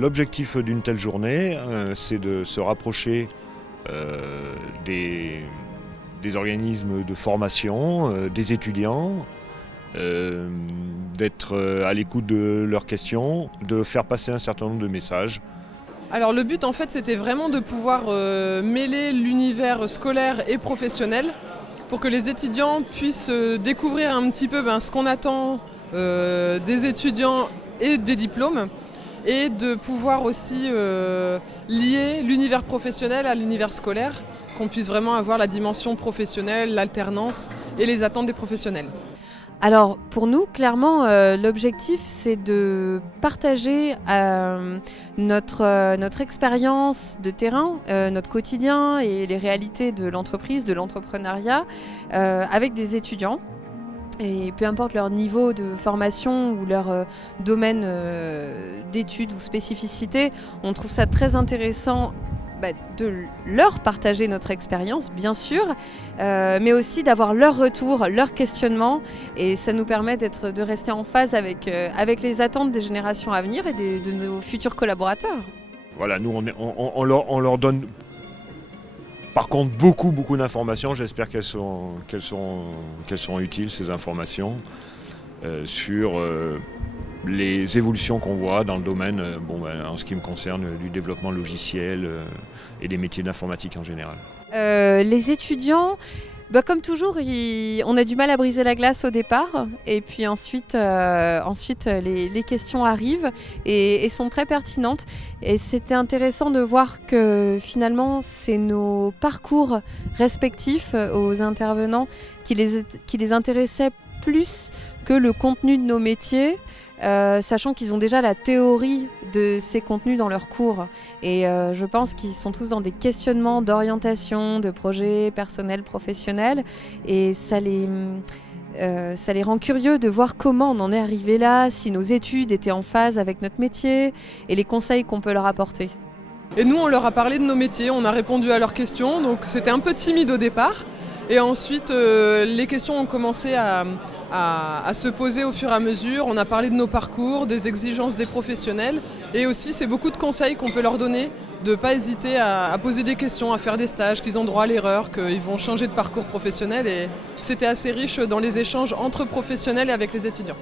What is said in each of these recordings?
L'objectif d'une telle journée, c'est de se rapprocher des organismes de formation, des étudiants, d'être à l'écoute de leurs questions, de faire passer un certain nombre de messages. Alors le but en fait c'était vraiment de pouvoir mêler l'univers scolaire et professionnel pour que les étudiants puissent découvrir un petit peu ce qu'on attend des étudiants et des diplômes, et de pouvoir aussi lier l'univers professionnel à l'univers scolaire, qu'on puisse vraiment avoir la dimension professionnelle, l'alternance et les attentes des professionnels. Alors pour nous, clairement, l'objectif c'est de partager notre expérience de terrain, notre quotidien et les réalités de l'entreprise, de l'entrepreneuriat avec des étudiants. Et peu importe leur niveau de formation ou leur domaine d'études ou spécificité, on trouve ça très intéressant de leur partager notre expérience, bien sûr, mais aussi d'avoir leur retour, leur questionnement. Et ça nous permet de rester en phase avec les attentes des générations à venir et de nos futurs collaborateurs. Voilà, nous on leur donne par contre beaucoup d'informations. J'espère qu'elles seront utiles, ces informations, sur les évolutions qu'on voit dans le domaine, en ce qui me concerne, du développement logiciel et des métiers d'informatique en général. Les étudiants, comme toujours, on a du mal à briser la glace au départ, et puis ensuite les questions arrivent et sont très pertinentes. Et c'était intéressant de voir que finalement c'est nos parcours respectifs aux intervenants qui les intéressaient plus que le contenu de nos métiers, sachant qu'ils ont déjà la théorie de ces contenus dans leurs cours. Et je pense qu'ils sont tous dans des questionnements d'orientation, de projets personnels, professionnels, et ça les rend curieux de voir comment on en est arrivé là, si nos études étaient en phase avec notre métier et les conseils qu'on peut leur apporter. Et nous, on leur a parlé de nos métiers, on a répondu à leurs questions, donc c'était un peu timide au départ. Et ensuite, les questions ont commencé à se poser au fur et à mesure. On a parlé de nos parcours, des exigences des professionnels, et aussi c'est beaucoup de conseils qu'on peut leur donner, de ne pas hésiter à poser des questions, à faire des stages, qu'ils ont droit à l'erreur, qu'ils vont changer de parcours professionnel, et c'était assez riche dans les échanges entre professionnels et avec les étudiants.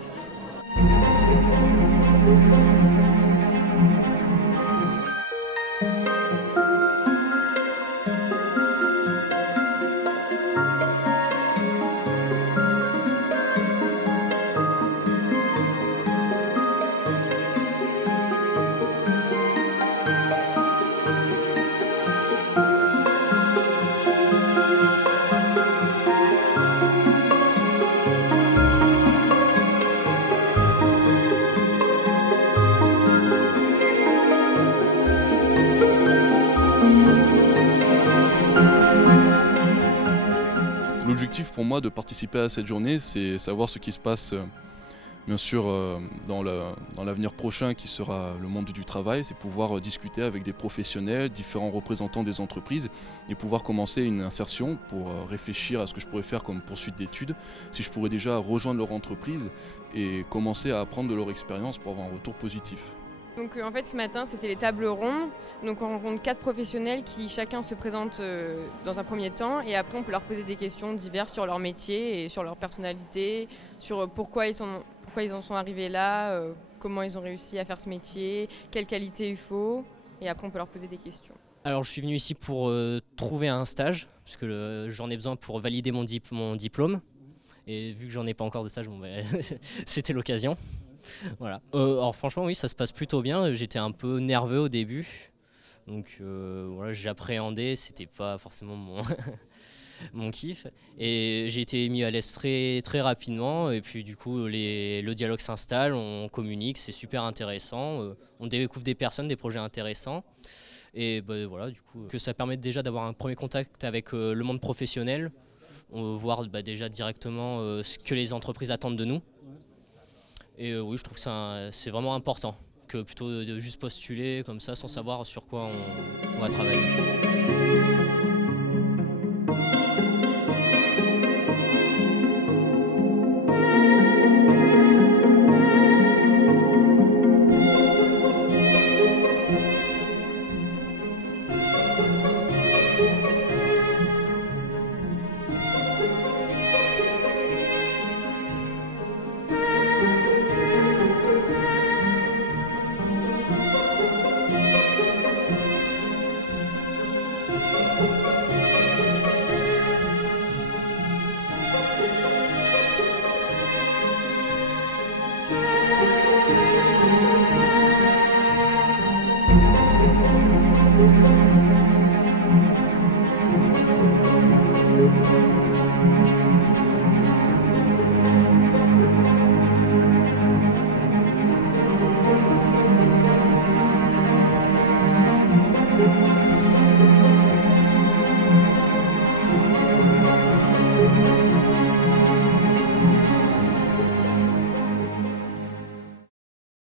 L'objectif pour moi de participer à cette journée, c'est savoir ce qui se passe bien sûr dans l'avenir prochain qui sera le monde du travail. C'est pouvoir discuter avec des professionnels, différents représentants des entreprises, et pouvoir commencer une insertion pour réfléchir à ce que je pourrais faire comme poursuite d'études, si je pourrais déjà rejoindre leur entreprise et commencer à apprendre de leur expérience pour avoir un retour positif. Donc en fait ce matin c'était les tables rondes, donc on rencontre 4 professionnels qui chacun se présentent dans un premier temps, et après on peut leur poser des questions diverses sur leur métier et sur leur personnalité, sur pourquoi ils en sont arrivés là, comment ils ont réussi à faire ce métier, quelles qualités il faut, et après on peut leur poser des questions. Alors je suis venu ici pour trouver un stage, parce que j'en ai besoin pour valider mon diplôme. Et vu que j'en ai pas encore de stage, bon, c'était l'occasion. Voilà. Alors franchement oui, ça se passe plutôt bien. J'étais un peu nerveux au début. Donc voilà, j'appréhendais, c'était pas forcément mon kiff. Et j'ai été mis à l'aise très, très rapidement. Et puis du coup, le dialogue s'installe, on communique, c'est super intéressant. On découvre des personnes, des projets intéressants. Et voilà, du coup, que ça permet déjà d'avoir un premier contact avec le monde professionnel. On va voir déjà directement ce que les entreprises attendent de nous. Et oui, je trouve que c'est vraiment important que plutôt de juste postuler comme ça sans savoir sur quoi on va travailler.